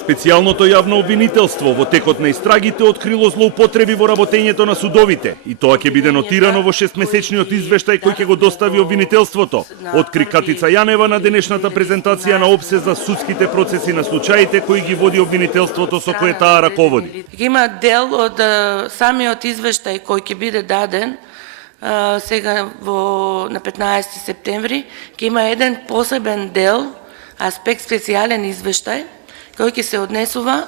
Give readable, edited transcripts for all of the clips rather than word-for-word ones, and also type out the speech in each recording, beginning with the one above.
Специјалното јавно обвинителство во текот на истрагите открило злоупотреби во работењето на судовите и тоа ќе биде нотирано во 6-месечниот извештај кој ќе го достави обвинителството, откри Катица Јанева на денешната презентација на ОПСЕ за судските процеси на случаите кои ги води обвинителството со кое таа раководи. Има дел од самиот извештај кој ќе биде даден сега на 15 септември, ќе има еден посебен дел, аспект специјален извештај, кој ќе се однесува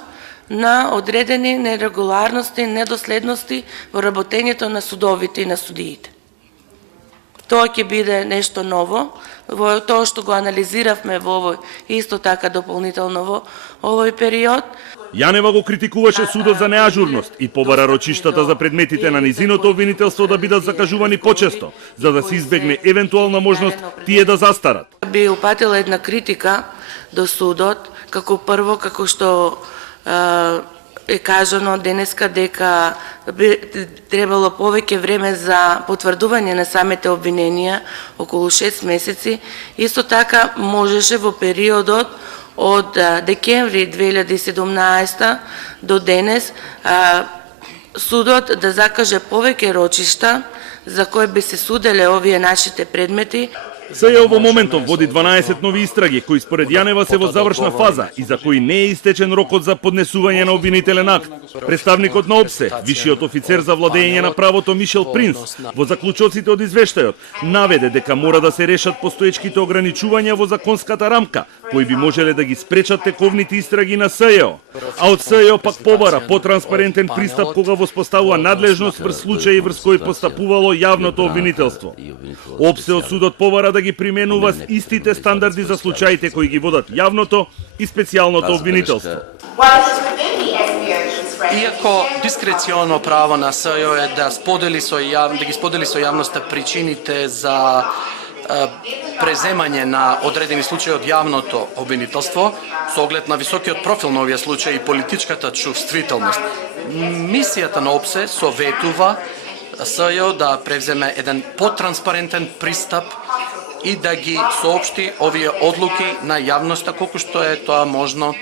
на одредени нерегуларности, недоследности во работењето на судовите и на судиите. Тоа ќе биде нешто ново, во тоа што го анализиравме во овој, исто така дополнително во овој период. Јанева го критикуваше судот за неажурност и побара рочиштата за предметите на низиното обвинителство да бидат закажувани почесто, за да се избегне евентуална можност тие да застарат. Би упатила една критика до судот, како прво, како што е кажано денеска дека би требало повеќе време за потврдување на самите обвиненија, околу 6 месеци. Исто така можеше во периодот од декември 2017 до денес судот да закаже повеќе рочишта за кои би се суделе овие нашите предмети. СЈО во моментов води 12 нови истраги, кои според Јанева се во завршна фаза и за кои не е истечен рокот за поднесување на обвинителен акт. Представникот на ОПСЕ, вишиот офицер за владење на правото Мишел Принц, во заклучоците од извештајот, наведе дека мора да се решат постоечките ограничувања во законската рамка, кои би можеле да ги спречат тековните истраги на СЈО. А од СЈО пак побара потранспарентен пристап кога воспоставува надлежност врз случаи врз кои постапувало јавното обвинителство. ОПСЕ од судот побара да ги применува истите стандарди за случаите кои ги водат јавното и специјалното обвинителство. Иако дискреционо право на СЈО е да ги сподели со јавноста причините за преземање на одредени случаи од јавното обвинителство, со оглед на високиот профил на овие случаи и политичката чувствителност, мисијата на ОПСЕ советува СЈО да превземе еден потранспарентен пристап и да ги соопшти овие одлуки на јавноста колку што е тоа можно.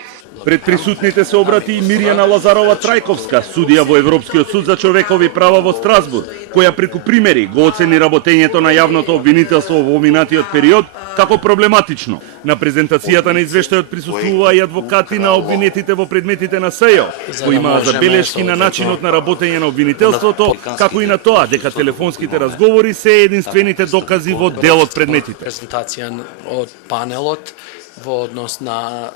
Пред присутните се обрати и Мирјана Лазарова Трајковска, судија во Европскиот суд за човекови права во Страсбург, која преку примери го оцени работењето на јавното обвинителство во минатиот период како проблематично. На презентацијата на извештајот присуствуваа и адвокати на обвинетите во предметите на СЈО, кои имаа забелешки на начинот на работење на обвинителството, како и на тоа дека телефонските разговори се единствените докази во дел од предметите. Презентација од панелот во однос на